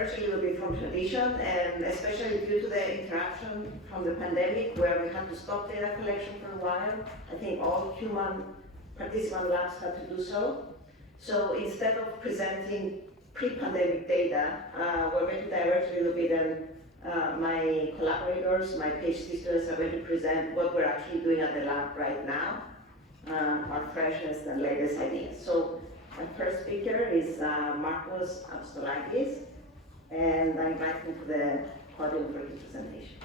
diverge a little bit from tradition, and especially due to the interruption from the pandemic, where we had to stop data collection for a while. I think all human participant labs had to do so. So instead of presenting pre-pandemic data, we're going to diverge a little bit, and my collaborators, my PhD students, are going to present what we're actually doing at the lab right now, our freshest and latest ideas. So my first speaker is Marcos Apostolakis, and I invite him to the podium for his presentation.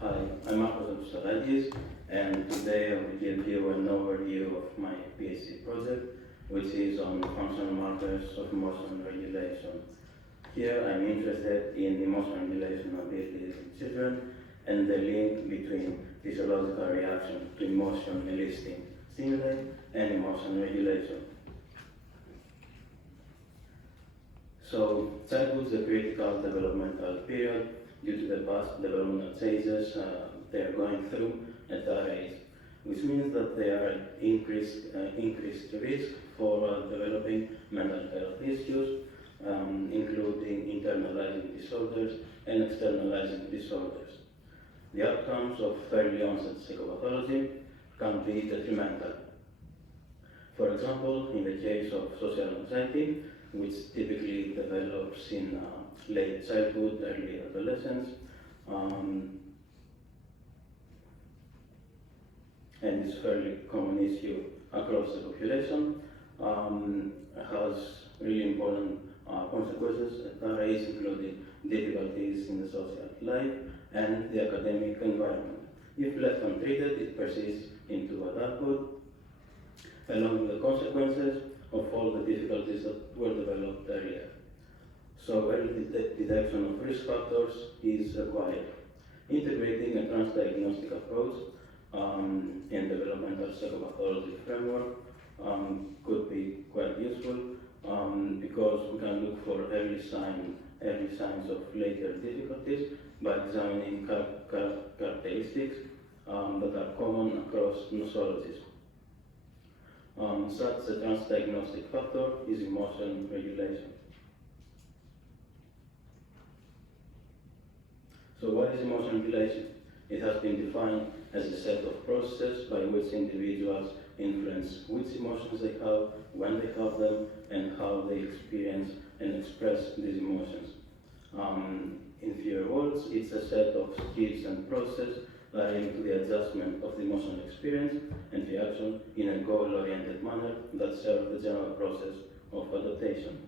Hi, I'm Marcos Apostolakis, and today I will give you an overview of my PhD project, which is on functional markers of emotion regulation. Here I'm interested in emotion regulation abilities in children and the link between physiological reaction to emotion eliciting stimuli and emotion regulation. So, childhood is a critical developmental period due to the past developmental stages they are going through at that age, which means that they are at increased risk for developing mental health issues, including internalizing disorders and externalizing disorders. The outcomes of early onset psychopathology can be detrimental. For example, in the case of social anxiety, which typically develops in late childhood, early adolescence, and is a fairly common issue across the population, has really important consequences at that age, including difficulties in the social life and the academic environment. If left untreated, it persists into adulthood, along with the consequences of all the difficulties that were developed earlier. So early detection of risk factors is required. Integrating a transdiagnostic approach in developmental psychopathology framework could be quite useful because we can look for early signs of later difficulties by examining characteristics that are common across nosologies. Such a transdiagnostic factor is emotion regulation. So what is emotion regulation? It has been defined as a set of processes by which individuals influence which emotions they have, when they have them, and how they experience and express these emotions. In fewer words, it's a set of skills and processes that aim to the adjustment of the emotional experience and reaction in a goal-oriented manner that serve the general process of adaptation.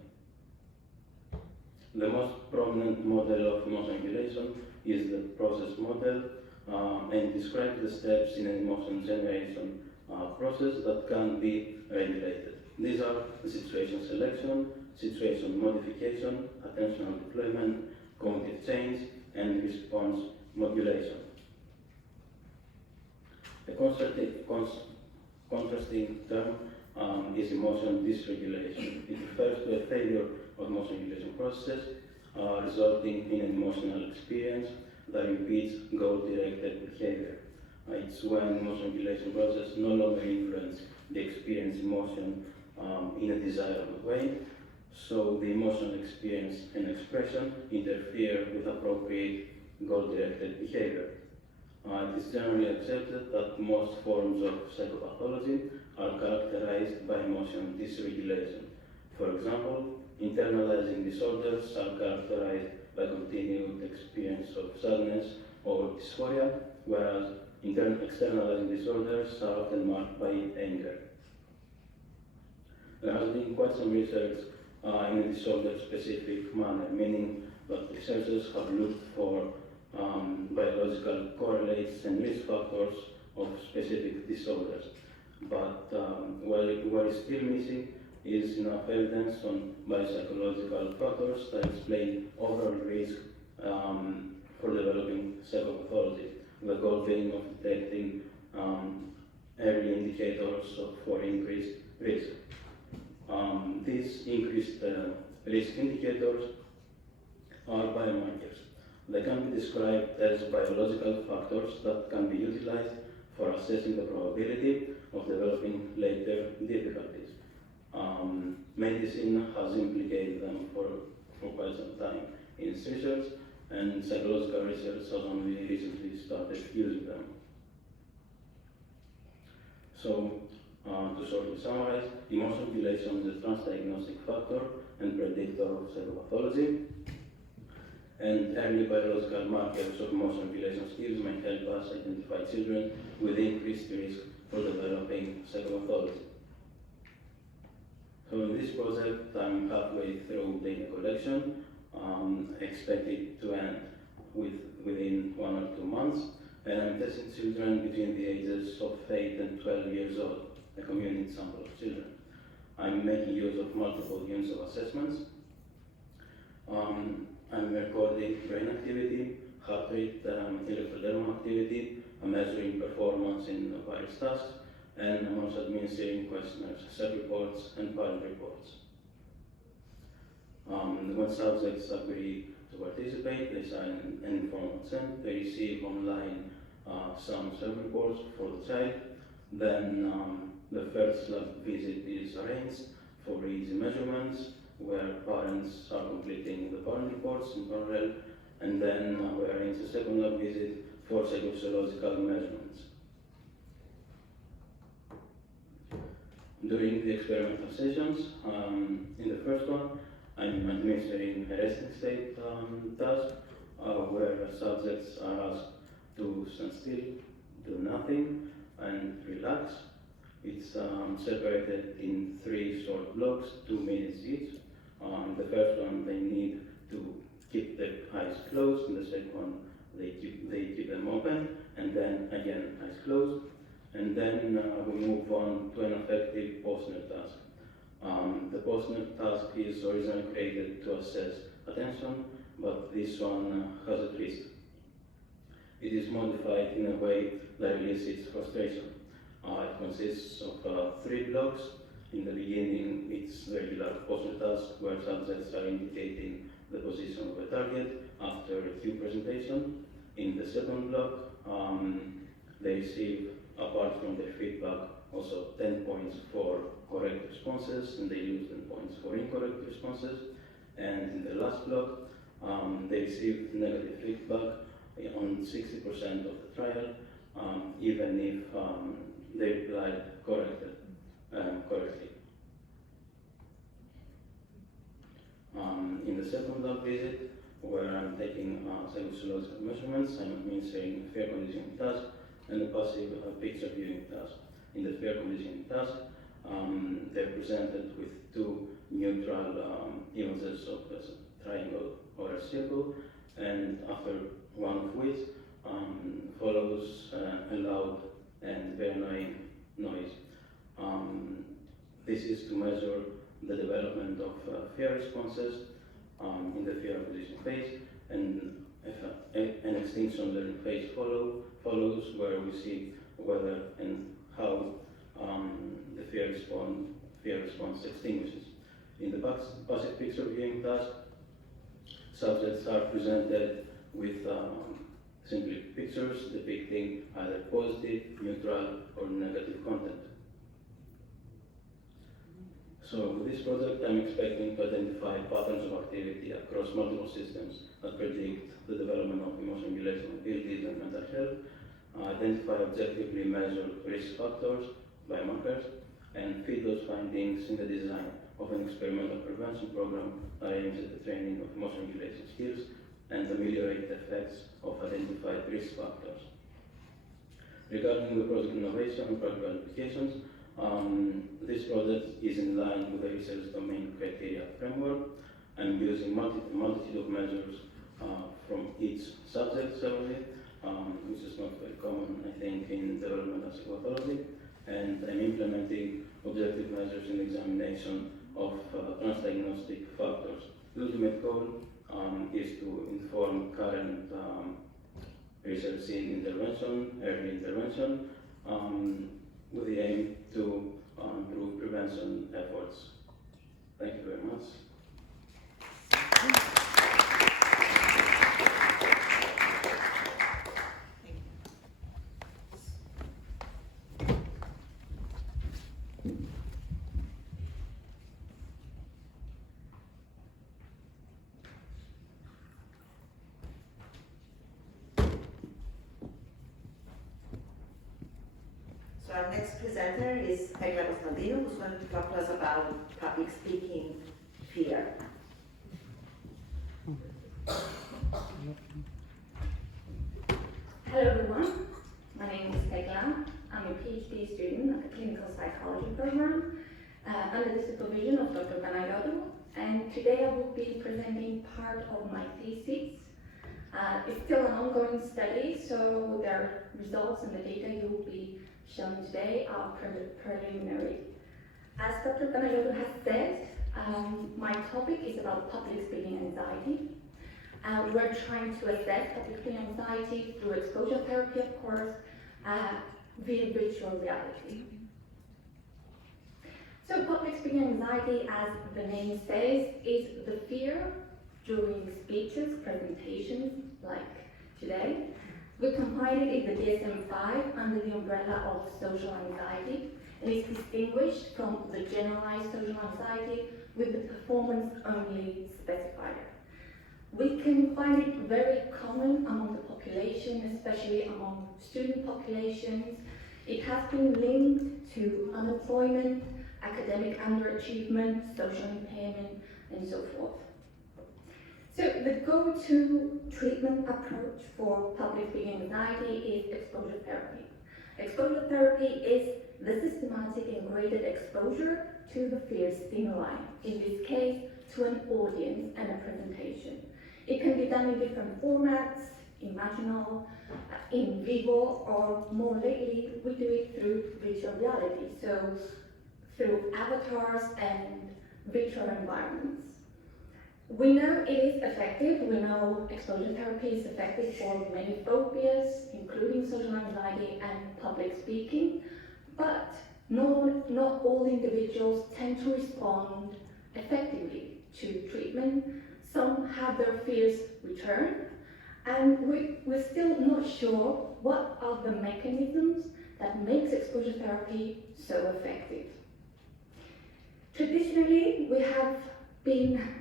The most prominent model of emotion regulation is the process model, and describes the steps in an emotion generation process that can be regulated. These are the situation selection, situation modification, attentional deployment, cognitive change, and response modulation. A contrasting term is emotion dysregulation. It refers to a failure of emotion regulation process resulting in an emotional experience that impedes goal-directed behavior. It's when emotion regulation process no longer influence the experienced emotion in a desirable way, so the emotional experience and expression interfere with appropriate goal-directed behavior. It is generally accepted that most forms of psychopathology are characterized by emotion dysregulation. For example, internalizing disorders are characterized by continued experience of sadness or dysphoria, whereas externalizing disorders are often marked by anger. There has been quite some research in a disorder-specific manner, meaning that researchers have looked for biological correlates and risk factors of specific disorders. But what is still missing is enough evidence on biopsychological factors that explain overall risk for developing psychopathology, the goal being of detecting early indicators for increased risk. These increased risk indicators are biomarkers. They can be described as biological factors that can be utilized for assessing the probability of developing later difficulties. Medicine has implicated them for quite some time in its research, and psychological research has only recently started using them. So, to shortly summarize, emotion regulation is a transdiagnostic factor and predictor of psychopathology, and early biological markers of emotion regulation skills may help us identify children with increased risk for developing psychopathology. So in this project, I'm halfway through data collection, expected to end within 1 or 2 months, and I'm testing children between the ages of 8 and 12 years old, a community sample of children. I'm making use of multiple units of assessments. I'm recording brain activity, heart rate, electrodermal activity. I'm measuring performance in various tasks, and I'm also administering questionnaires, self-reports, and parent reports. When subjects agree to participate, they sign an informal consent. They receive online some self-reports for the child. Then the first lab visit is arranged for easy measurements, where parents are completing the parent reports in parallel, and then we arrange a second lab visit for psychophysiological measurements. During the experimental sessions, in the first one, I'm administering a resting state task, where subjects are asked to stand still, do nothing, and relax. It's separated in 3 short blocks, 2 minutes each. The first one, they need to keep their eyes closed. In the second one, they keep them open, and then again eyes closed. And then we move on to an effective post-nut task. The post-nut task is originally created to assess attention, but this one has a twist. It is modified in a way that elicits frustration. It consists of 3 blocks. In the beginning, it's regular post-nut task where subjects are indicating the position of a target after a cue presentation. In the second block, they receive, apart from their feedback, also 10 points for correct responses, and they lose 10 points for incorrect responses. And in the last block, they receive negative feedback on 60% of the trial, even if they replied correctly. In the second lab visit, where I'm taking psychophysiological measurements, I'm administering a fair conditioning task and a passive picture viewing task. In the fair conditioning task, they're presented with 2 neutral images of a triangle or a circle, and after one of which follows a loud and very annoying noise. This is to measure the development of fear responses in the fear acquisition phase, and an extinction learning phase follows, where we see whether and how the fear response extinguishes. In the passive picture viewing task, subjects are presented with simply pictures depicting either positive, neutral, or negative content. So with this project, I'm expecting to identify patterns of activity across multiple systems that predict the development of emotion regulation abilities and mental health, identify objectively measured risk factors, biomarkers, and feed those findings in the design of an experimental prevention program that aims at the training of emotion regulation skills and ameliorate the effects of identified risk factors. Regarding the project innovation and practical applications, this project is in line with the research domain criteria framework. I'm using multitude of measures from each subject separately, which is not very common, I think, in developmental psychopathology, and I'm implementing objective measures in the examination of transdiagnostic factors. The ultimate goal is to inform current research in intervention, early intervention, with the aim to improve prevention efforts. Thank you very much. So our next presenter is Egla Costantino, who's going to talk to us about public speaking fear. Hello everyone, my name is Egla. I'm a PhD student at the clinical psychology program under the supervision of Dr. Panayiotou, and today I will be presenting part of my thesis. It's still an ongoing study, so their results and the data you will be shown today are preliminary. As Dr. Panayiotou has said, my topic is about public speaking anxiety. We're trying to assess public speaking anxiety through exposure therapy, of course, via virtual reality. So public speaking anxiety, as the name says, is the fear during speeches, presentations like today. We combine it in the DSM-5 under the umbrella of social anxiety, and is distinguished from the generalized social anxiety with the performance-only specifier. We can find it very common among the population, especially among student populations. It has been linked to unemployment, academic underachievement, social impairment, and so forth. So the go-to treatment approach for public speaking anxiety is exposure therapy. Exposure therapy is the systematic and graded exposure to the fear stimuli, in this case to an audience and a presentation. It can be done in different formats, imaginal, in vivo, or more lately we do it through virtual reality, so through avatars and virtual environments. We know it is effective. We know exposure therapy is effective for many phobias, including social anxiety and public speaking, but not all individuals tend to respond effectively to treatment. Some have their fears return, and we're still not sure what are the mechanisms that makes exposure therapy so effective. Traditionally, we have been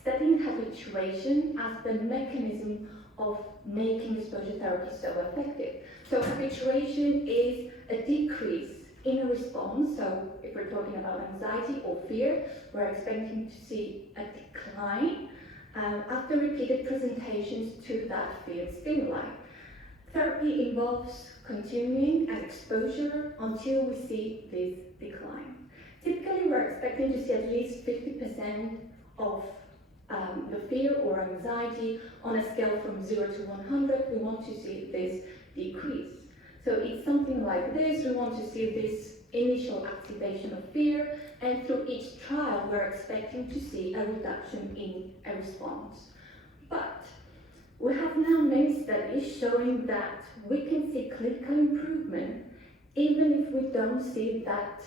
studying habituation as the mechanism of making exposure therapy so effective. So habituation is a decrease in a response. So if we're talking about anxiety or fear, we're expecting to see a decline after repeated presentations to that fear stimuli. Therapy involves continuing an exposure until we see this decline. Typically, we're expecting to see at least 50% of the fear or anxiety on a scale from 0 to 100. We want to see this decrease. So it's something like this. We want to see this initial activation of fear, and through each trial, we're expecting to see a reduction in a response. But we have now many studies showing that we can see clinical improvement even if we don't see that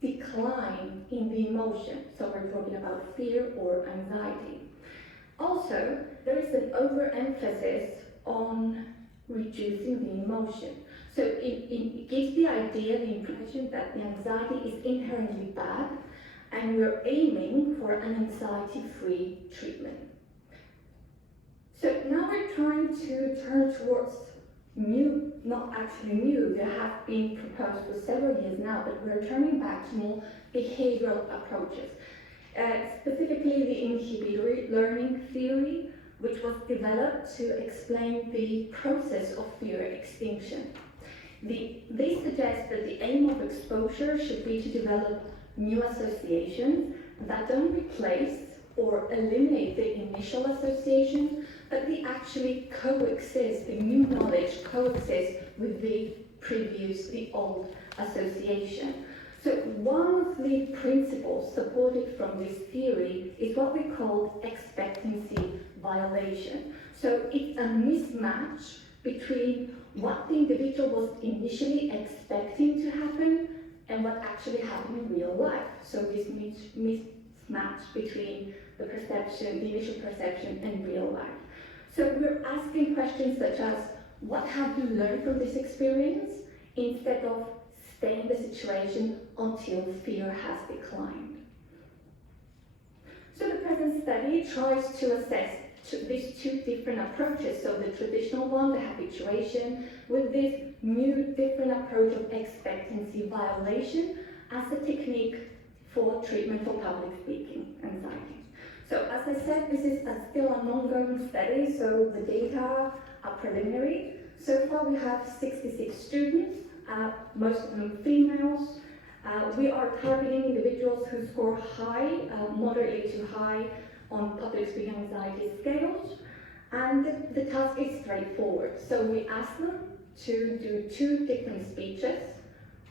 decline in the emotion. So we're talking about fear or anxiety. Also, there is an overemphasis on reducing the emotion. So it gives the idea, the impression that the anxiety is inherently bad, and we're aiming for an anxiety-free treatment. So now we're trying to turn towards new, not actually new, they have been proposed for several years now, but we're turning back to more behavioral approaches. Specifically the inhibitory learning theory, which was developed to explain the process of fear extinction. They suggest that the aim of exposure should be to develop new associations that don't replace or eliminate the initial association, but they actually coexist, the new knowledge coexists with the old association. So one of the principles supported from this theory is what we call expectancy violation. So it's a mismatch between what the individual was initially expecting to happen and what actually happened in real life. So this mismatch between the perception, the initial perception, and real life. So we're asking questions such as, what have you learned from this experience, instead of stay in the situation until fear has declined. So the present study tries to assess these two different approaches. So the traditional one, the habituation, with this new different approach of expectancy violation as a technique for treatment for public speaking anxiety. So as I said, this is still an ongoing study, so the data are preliminary. So far we have 66 students, most of them females. We are targeting individuals who score high, moderately to high on public speaking anxiety scales. And the task is straightforward. So we ask them to do 2 different speeches,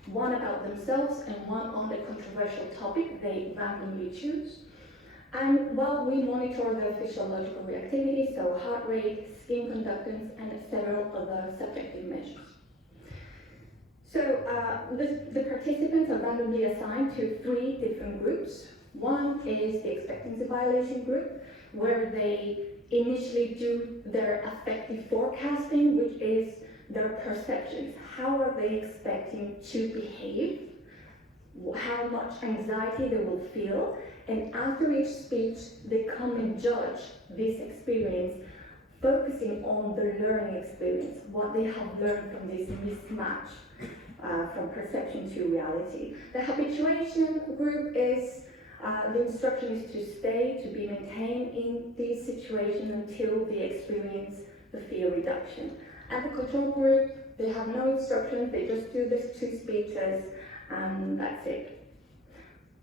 one about themselves and one on a controversial topic they randomly choose. And while we monitor their physiological reactivity, so heart rate, skin conductance, and several other subjective measures. So the participants are randomly assigned to 3 different groups. One is the expectancy violation group, where they initially do their affective forecasting, which is their perceptions. How are they expecting to behave? How much anxiety they will feel? And after each speech, they come and judge this experience, focusing on the learning experience, what they have learned from this mismatch from perception to reality. The habituation group is, the instruction is to stay, to be maintained in this situation until they experience the fear reduction. And the control group, they have no instructions, they just do these 2 speeches, and that's it.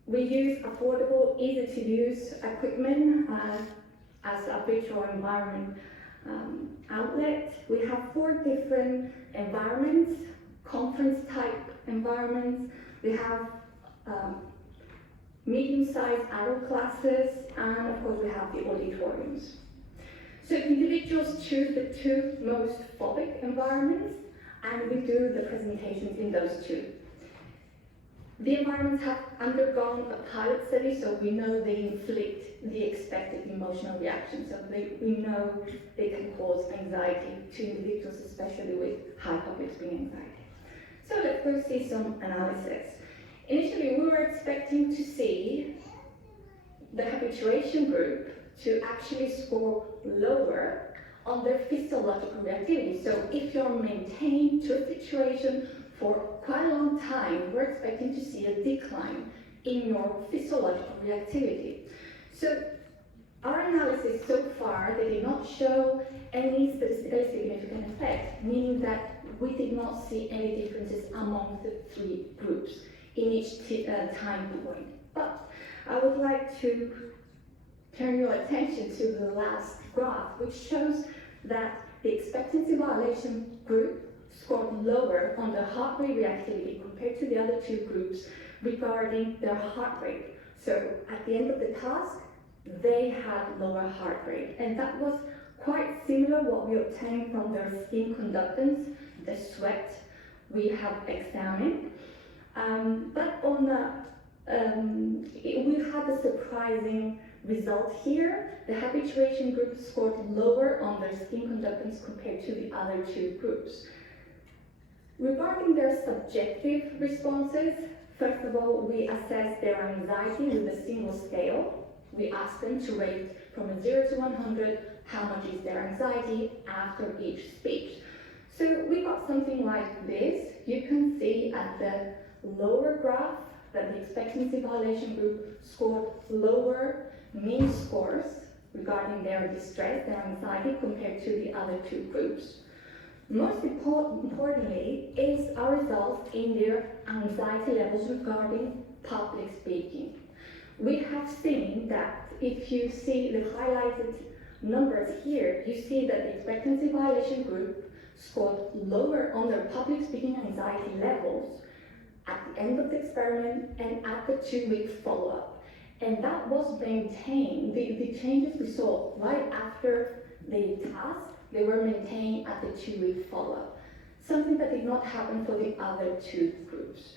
We use affordable, easy to use equipment as a virtual environment outlet. We have 4 different environments, conference type environments. We have medium-sized adult classes, and of course we have the auditoriums. So individuals choose the 2 most phobic environments, and we do the presentations in those 2. The environments have undergone a pilot study, so we know they inflict the expected emotional reaction. So we know they can cause anxiety to individuals, especially with high public speaking anxiety. So let's go see some analysis. Initially, we were expecting to see the habituation group to actually score lower on their physiological reactivity. So if you're maintained to a situation for quite a long time, we're expecting to see a decline in your physiological reactivity. So our analysis so far, they did not show any statistically significant effect, meaning that we did not see any differences among the 3 groups in each time point. But I would like to turn your attention to the last graph, which shows that the expectancy violation group scored lower on the heart rate reactivity compared to the other 2 groups regarding their heart rate. So at the end of the task, they had lower heart rate, and that was quite similar what we obtained from their skin conductance, the sweat we have examined. But on we had a surprising result here. The habituation group scored lower on their skin conductance compared to the other 2 groups. Regarding their subjective responses, first of all, we assessed their anxiety with a single scale. We asked them to rate from a 0 to 100, how much is their anxiety after each speech. So we got something like this. You can see at the lower graph that the expectancy violation group scored lower mean scores regarding their distress, their anxiety, compared to the other 2 groups. Most importantly is our results in their anxiety levels regarding public speaking. We have seen that if you see the highlighted numbers here, you see that the expectancy violation group scored lower on their public speaking anxiety levels at the end of the experiment and at the 2-week follow-up. And that was maintained, the changes we saw right after the task, they were maintained at the 2-week follow-up, something that did not happen for the other 2 groups.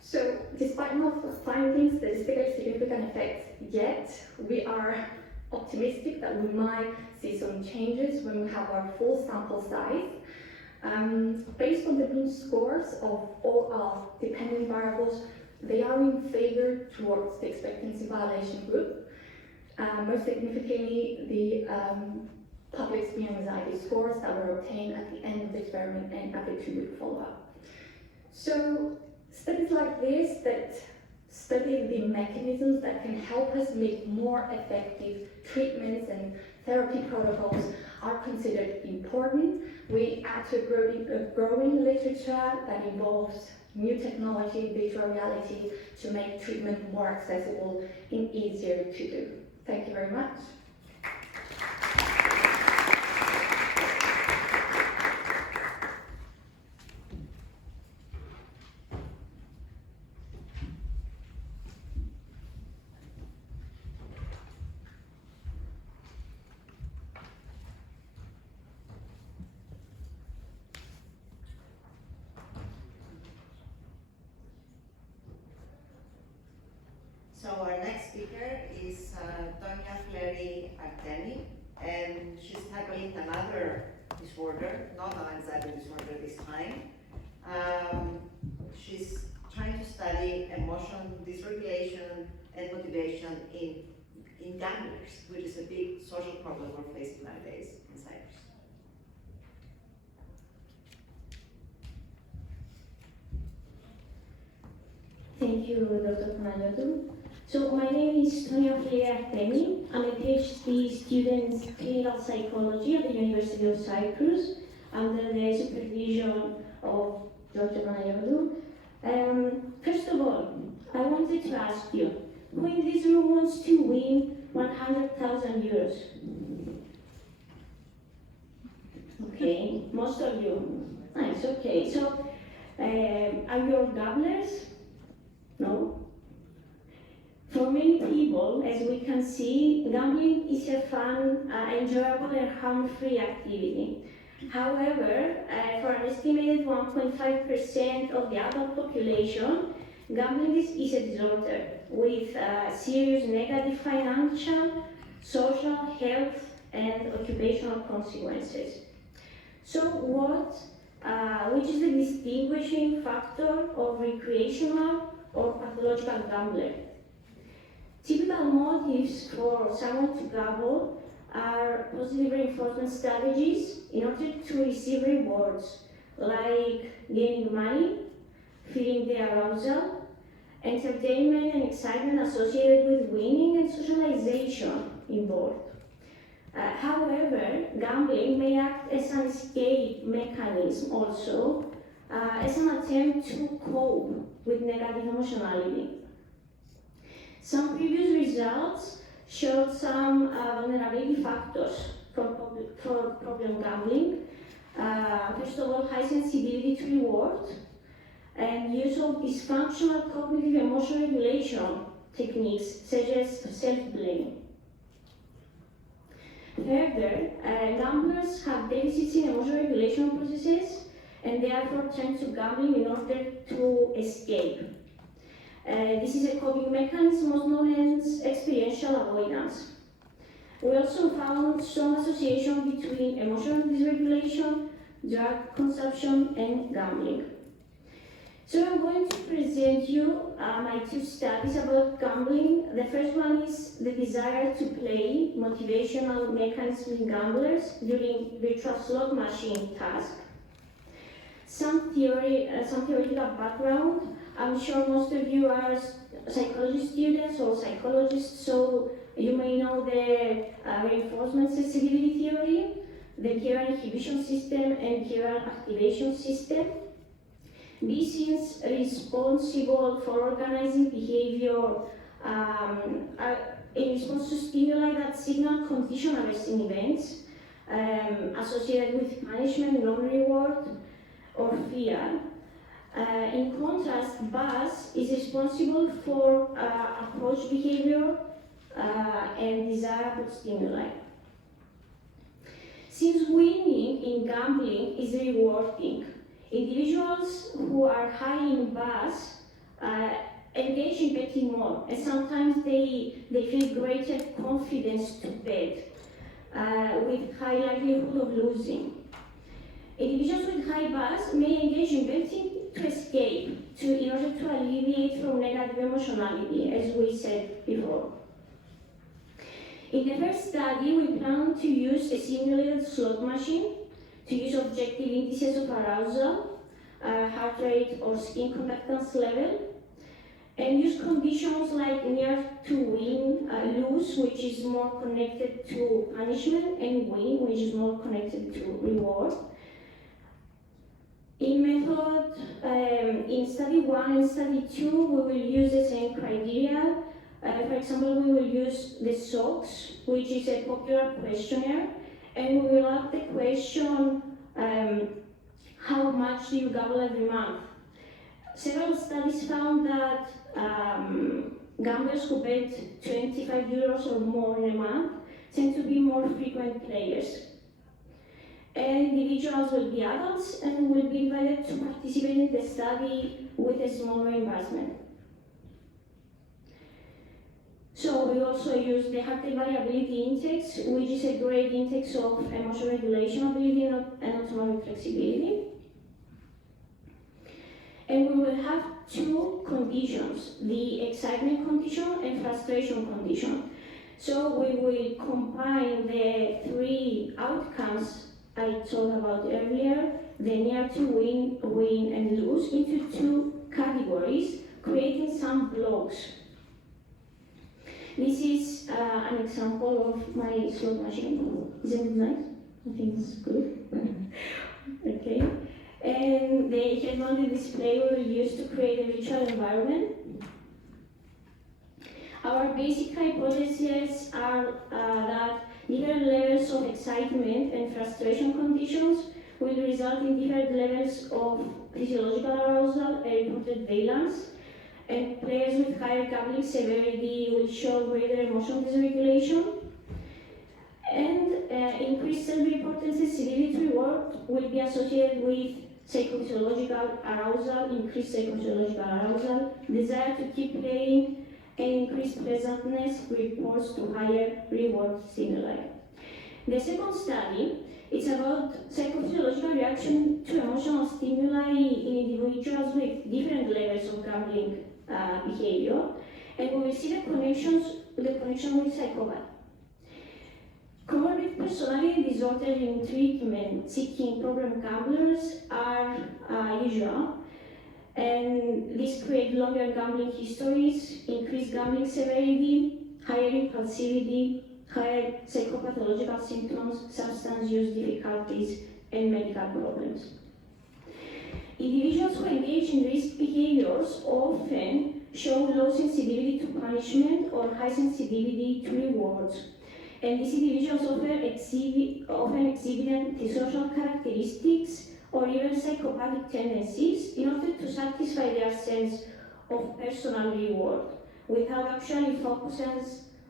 So despite not finding statistically significant effects yet, we are optimistic that we might see some changes when we have our full sample size. Based on the mean scores of all our dependent variables, they are in favor towards the expectancy violation group. Most significantly, the public speaking anxiety scores that were obtained at the end of the experiment and at the 2-week follow-up. So studies like this that study the mechanisms that can help us make more effective treatments and therapy protocols are considered important. We add to a growing literature that involves new technology, virtual reality, to make treatment more accessible and easier to do. Thank you very much. So our next speaker is Tonya Flery Artemi, and she's tackling another disorder, not an anxiety disorder this time. She's trying to study emotion dysregulation and motivation in gamblers, which is a big social problem we're facing nowadays in Cyprus. Thank you, Dr. Panayiotou. So my name is Tonya Flery. I'm a PhD student in clinical psychology at the University of Cyprus under the supervision of Dr. Panayiotou. First of all, I wanted to ask you, who in this room wants to win 100,000 euros? Okay, most of you. Nice, okay. So, are you all gamblers? No? For many people, as we can see, gambling is a fun, enjoyable and harm-free activity. However, for an estimated 1.5% of the adult population, gambling is a disorder with serious negative financial, social, health and occupational consequences. So which is the distinguishing factor of recreational or pathological gambler? Typical motives for someone to gamble are positive reinforcement strategies in order to receive rewards, like gaining money, feeling the arousal, entertainment and excitement associated with winning, and socialization involved. However, gambling may act as an escape mechanism also, as an attempt to cope with negative emotionality. Some previous results showed some vulnerability factors for problem gambling. First of all, high sensitivity to reward and use of dysfunctional cognitive emotion regulation techniques such as self-blame. Further, gamblers have deficits in emotion regulation processes and therefore turn to gambling in order to escape. This is a coping mechanism also known as experiential avoidance. We also found some association between emotional dysregulation, drug consumption, and gambling. So I'm going to present you my two studies about gambling. The first one is the desire to play, motivational mechanisms in gamblers during virtual slot machine tasks. Some theoretical background. I'm sure most of you are psychology students or psychologists, so you may know the reinforcement sensitivity theory, the behavioral inhibition system, and behavioral activation system. This is responsible for organizing behavior in response to stimuli that signal condition aversive events associated with punishment, non-reward, or fear. In contrast, buzz is responsible for approach behavior and desirable stimuli. Since winning in gambling is rewarding, individuals who are high in buzz engage in betting more, and sometimes they feel greater confidence to bet with high likelihood of losing. Individuals with high buzz may engage in betting to escape, in order to alleviate from negative emotionality, as we said before. In the first study, we plan to use a simulated slot machine to use objective indices of arousal heart rate, or skin conductance level, and use conditions like near to win, lose, which is more connected to punishment, and win, which is more connected to reward. In method, in study 1 and study 2, we will use the same criteria. For example, we will use the SOX, which is a popular questionnaire, and we will ask the question, how much do you gamble every month? Several studies found that gamblers who bet 25 euros or more in a month tend to be more frequent players. And individuals will be adults and will be invited to participate in the study with a small reimbursement. So we also use the heart rate variability index, which is a great index of emotion regulation ability and autonomic flexibility. And we will have two conditions, the excitement condition and frustration condition. So we will combine the three outcomes I told about earlier, the near to win, win, and lose, into two categories, creating some blocks. This is an example of my slot machine. Isn't it nice? I think it's good. Okay. And the head-mounted display we will use to create a virtual environment. Our basic hypotheses are that different levels of excitement and frustration conditions will result in different levels of physiological arousal and reported valence, and players with higher gambling severity will show greater emotional dysregulation, and increased self-reported sensitivity to reward will be associated with psychophysiological arousal, increased psychophysiological arousal, desire to keep playing, and increased pleasantness reports to higher reward stimuli. The second study is about psychophysiological reaction to emotional stimuli in individuals with different levels of gambling behavior, and we will see the connection with psychopath. Comorbid personality disorder in treatment-seeking problem gamblers are usual, and this creates longer gambling histories, increased gambling severity, higher impulsivity, higher psychopathological symptoms, substance use difficulties, and medical problems. Individuals who engage in risk behaviors often show low sensitivity to punishment or high sensitivity to rewards. And these individuals often exhibit antisocial characteristics or even psychopathic tendencies in order to satisfy their sense of personal reward without actually focusing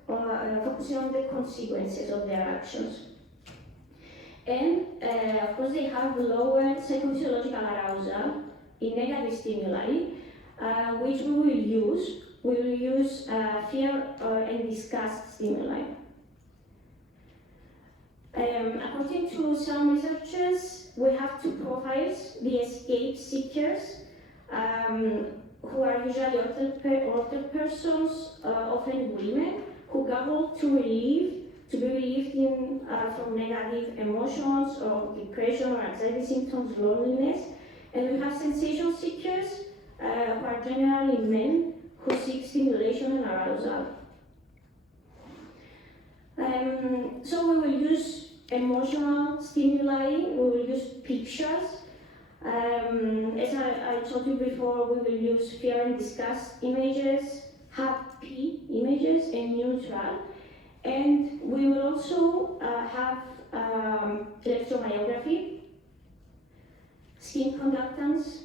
on the consequences of their actions. And of course, they have lower psychophysiological arousal in negative stimuli, which we will use. We will use fear and disgust stimuli. According to some researchers, we have two profiles: the escape seekers, who are usually older persons, often women, who gamble to be relieved from negative emotions or depression or anxiety symptoms, loneliness. And we have sensation seekers, who are generally men, who seek stimulation and arousal. So we will use emotional stimuli, we will use pictures. As I told you before, we will use fear and disgust images, happy images, and neutral. And we will also have electromyography, skin conductance,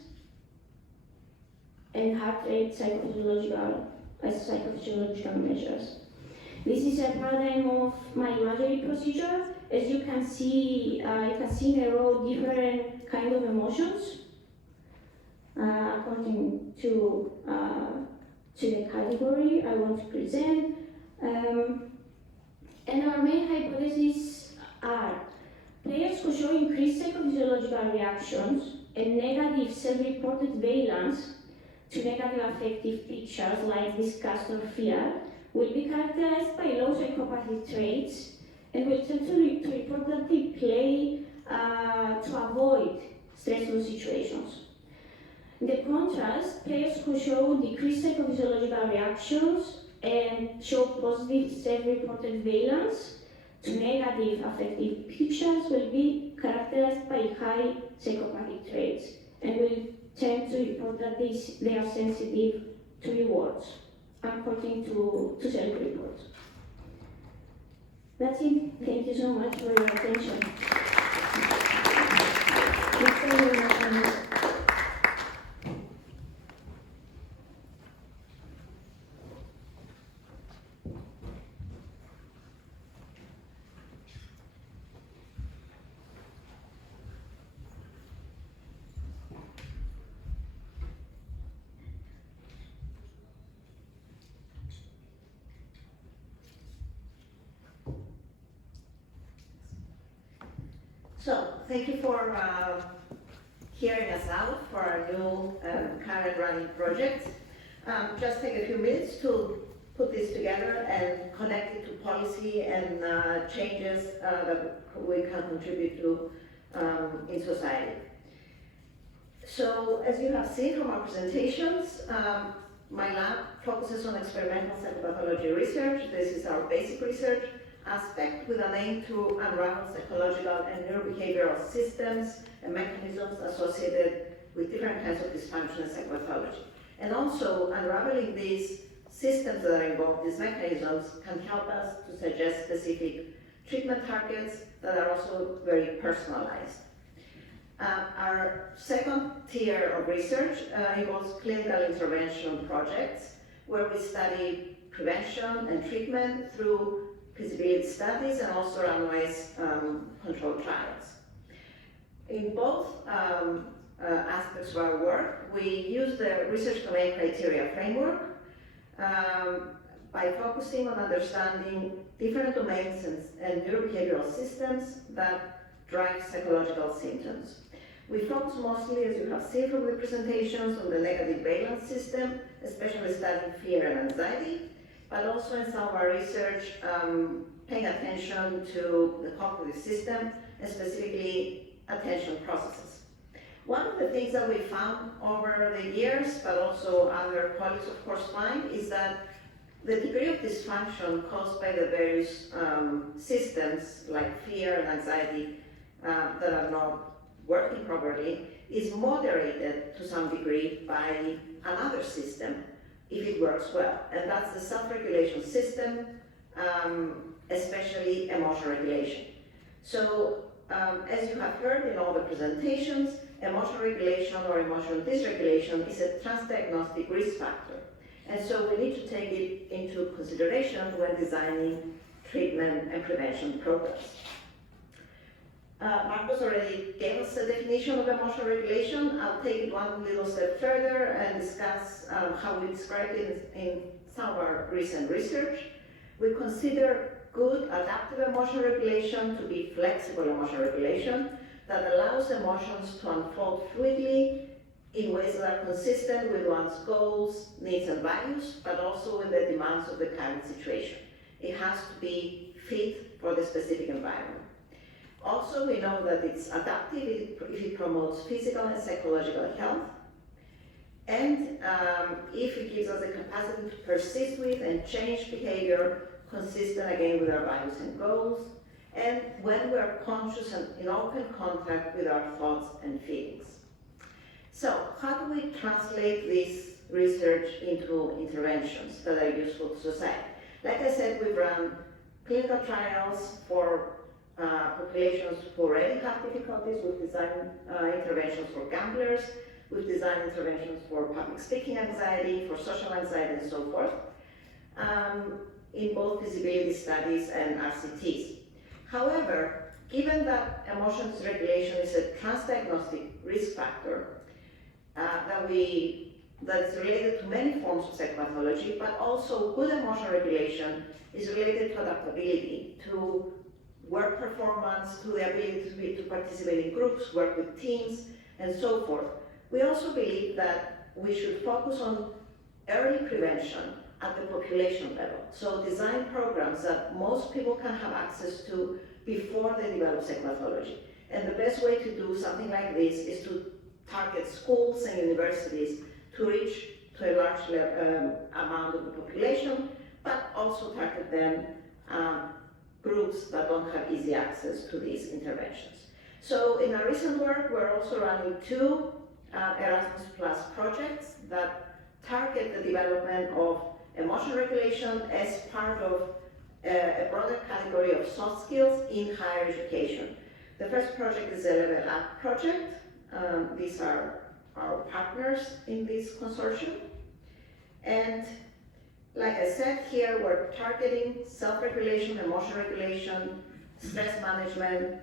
and heart rate psychophysiological measures. This is a paradigm of my imagery procedure. As you can see in a row different kind of emotions according to the category I want to present. And our main hypotheses are players who show increased psychophysiological reactions and negative self-reported valence to negative affective pictures like disgust or fear will be characterized by low psychopathic traits and will tend to report that they play to avoid stressful situations. In the contrast, pairs who show decreased psychophysiological reactions and show positive self-reported valence to negative affective pictures will be characterized by high psychopathic traits and will tend to report that they are sensitive to rewards, according to self-reports. That's it. Thank you so much for your attention. So, thank you for hearing us out for our new current running project. Just take a few minutes to put this together and connect it to policy and changes that we can contribute to in society. So, as you have seen from our presentations, my lab focuses on experimental psychopathology research. This is our basic research aspect with an aim to unravel psychological and neurobehavioral systems and mechanisms associated with different kinds of dysfunction and psychopathology. And also, unraveling these systems that are involved, these mechanisms, can help us to suggest specific treatment targets that are also very personalized. Our second tier of research involves clinical intervention projects where we study prevention and treatment through feasibility studies and also randomized controlled trials. In both aspects of our work, we use the research domain criteria framework by focusing on understanding different domains and neurobehavioral systems that drive psychological symptoms. We focus mostly, as you have seen from the presentations, on the negative valence system, especially studying fear and anxiety, but also in some of our research, paying attention to the cognitive system and specifically attention processes. One of the things that we found over the years, but also other colleagues of course find, is that the degree of dysfunction caused by the various systems like fear and anxiety that are not working properly is moderated to some degree by another system if it works well, and that's the self-regulation system, especially emotion regulation. So, as you have heard in all the presentations, emotion regulation or emotional dysregulation is a transdiagnostic risk factor, and so we need to take it into consideration when designing treatment and prevention programs. Marcos already gave us a definition of emotional regulation. I'll take it one little step further and discuss how we describe it in some of our recent research. We consider good adaptive emotional regulation to be flexible emotional regulation that allows emotions to unfold fluidly in ways that are consistent with one's goals, needs, and values, but also with the demands of the current situation. It has to be fit for the specific environment. Also, we know that it's adaptive if it promotes physical and psychological health, and if it gives us the capacity to persist with and change behavior consistent again with our values and goals, and when we are conscious and in open contact with our thoughts and feelings. So, how do we translate this research into interventions that are useful to society? Like I said, we've run clinical trials for populations who already have difficulties. We've designed interventions for gamblers, we've designed interventions for public speaking anxiety, for social anxiety, and so forth, in both feasibility studies and RCTs. However, given that emotion dysregulation is a transdiagnostic risk factor that is related to many forms of psychopathology, but also good emotional regulation is related to adaptability, to work performance, to the ability to participate in groups, work with teams, and so forth. We also believe that we should focus on early prevention at the population level. So design programs that most people can have access to before they develop psychopathology. And the best way to do something like this is to target schools and universities to reach to a large amount of the population, but also target them groups that don't have easy access to these interventions. So in our recent work, we're also running 2 Erasmus Plus projects that target the development of emotional regulation as part of a broader category of soft skills in higher education. The first project is a Level Up project. These are our partners in this consortium. And like I said, here we're targeting self-regulation, emotional regulation, stress management,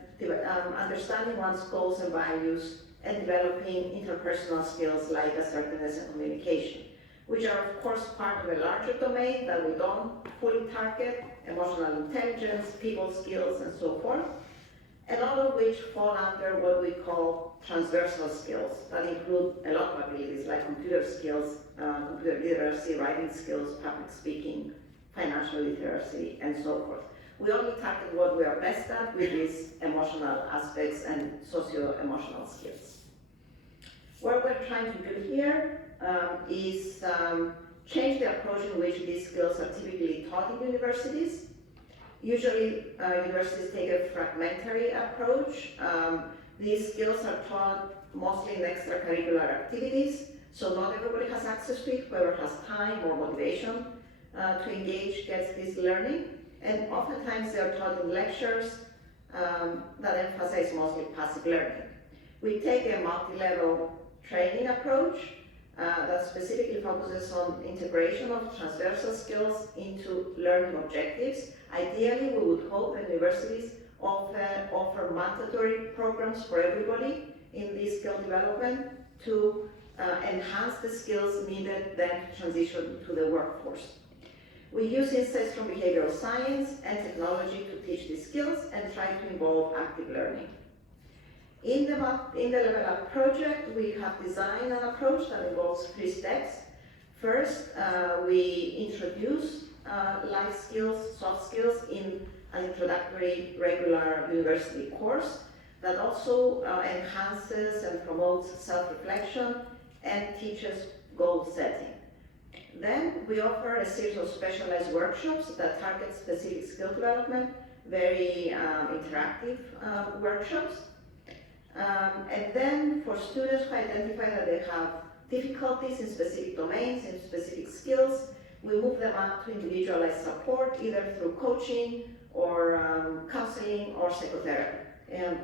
understanding one's goals and values, and developing interpersonal skills like assertiveness and communication, which are of course part of a larger domain that we don't fully target, emotional intelligence, people skills, and so forth, and all of which fall under what we call transversal skills that include a lot of abilities like computer skills, computer literacy, writing skills, public speaking, financial literacy, and so forth. We only target what we are best at, which is emotional aspects and socio-emotional skills. What we're trying to do here is change the approach in which these skills are typically taught in universities. Usually, universities take a fragmentary approach. These skills are taught mostly in extracurricular activities, so not everybody has access to it. Whoever has time or motivation to engage gets this learning. And oftentimes they are taught in lectures that emphasize mostly passive learning. We take a multi-level training approach that specifically focuses on integration of transversal skills into learning objectives. Ideally, we would hope that universities offer mandatory programs for everybody in this skill development to enhance the skills needed then to transition to the workforce. We use insights from behavioral science and technology to teach these skills and try to involve active learning. In the Level Up project, we have designed an approach that involves 3 steps. First, we introduce life skills, soft skills in an introductory regular university course that also enhances and promotes self-reflection and teaches goal setting. Then we offer a series of specialized workshops that target specific skill development, very interactive workshops. And then for students who identify that they have difficulties in specific domains, in specific skills, we move them up to individualized support, either through coaching or counseling or psychotherapy. And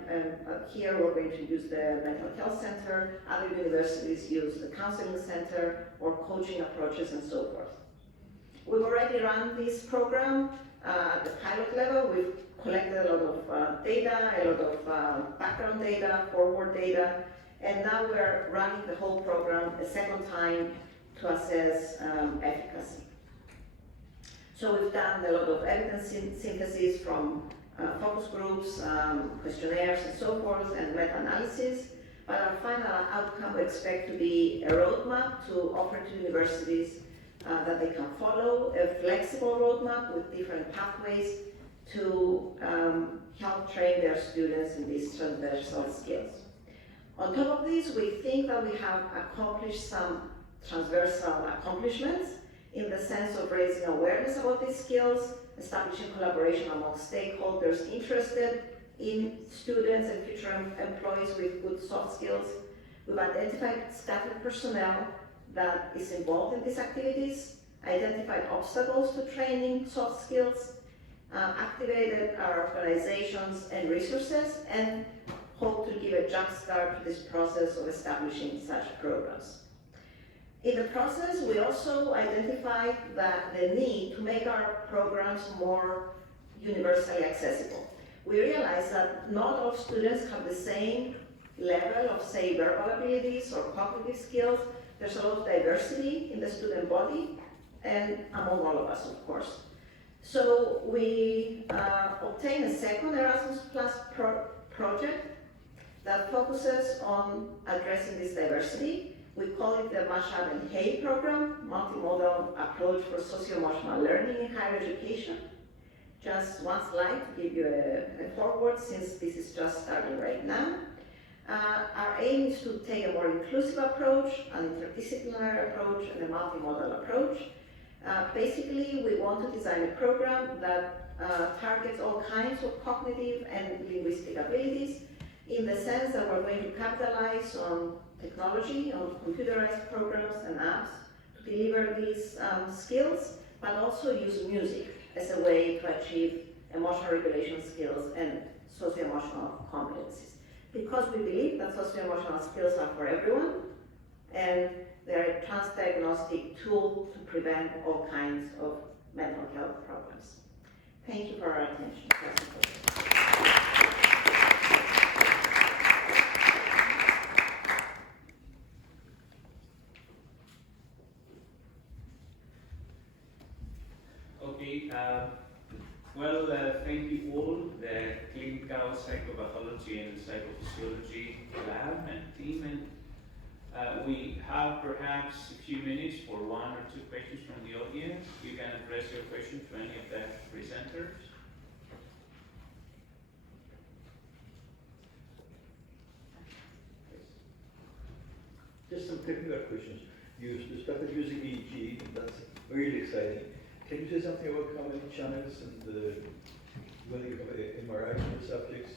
here we're going to use the mental health center. Other universities use the counseling center or coaching approaches and so forth. We've already run this program at the pilot level. We've collected a lot of data, a lot of background data, forward data, and now we're running the whole program a second time to assess efficacy. So we've done a lot of evidence synthesis from focus groups, questionnaires and so forth, and meta-analysis. But our final outcome we expect to be a roadmap to offer to universities that they can follow, a flexible roadmap with different pathways to help train their students in these transversal skills. On top of this, we think that we have accomplished some transversal accomplishments in the sense of raising awareness about these skills, establishing collaboration among stakeholders interested in students and future employees with good soft skills. We've identified scattered personnel that is involved in these activities, identified obstacles to training soft skills, activated our organizations and resources, and hope to give a jump start to this process of establishing such programs. In the process, we also identified that the need to make our programs more universally accessible. We realized that not all students have the same level of, say, verbal abilities or cognitive skills. There's a lot of diversity in the student body and among all of us, of course. So we obtained a second Erasmus Plus project that focuses on addressing this diversity. We call it the Mashab and Hay program, multimodal approach for socio-emotional learning in higher education. Just one slide to give you a forward, since this is just starting right now. Our aim is to take a more inclusive approach, an interdisciplinary approach, and a multimodal approach. Basically, we want to design a program that targets all kinds of cognitive and linguistic abilities, in the sense that we're going to capitalize on technology, on computerized programs and apps to deliver these skills, but also use music as a way to achieve emotional regulation skills and socio-emotional competencies. Because we believe that socio-emotional skills are for everyone, and they're a trans-diagnostic tool to prevent all kinds of mental health problems. Thank you for our attention. Okay, thank you all, the clinical psychopathology and psychophysiology lab and team. And we have perhaps a few minutes for one or two questions from the audience. You can address your question to any of the presenters. Just some technical questions. You started using EEG, that's really exciting. Can you say something about how many channels and whether you have MRI for the subjects?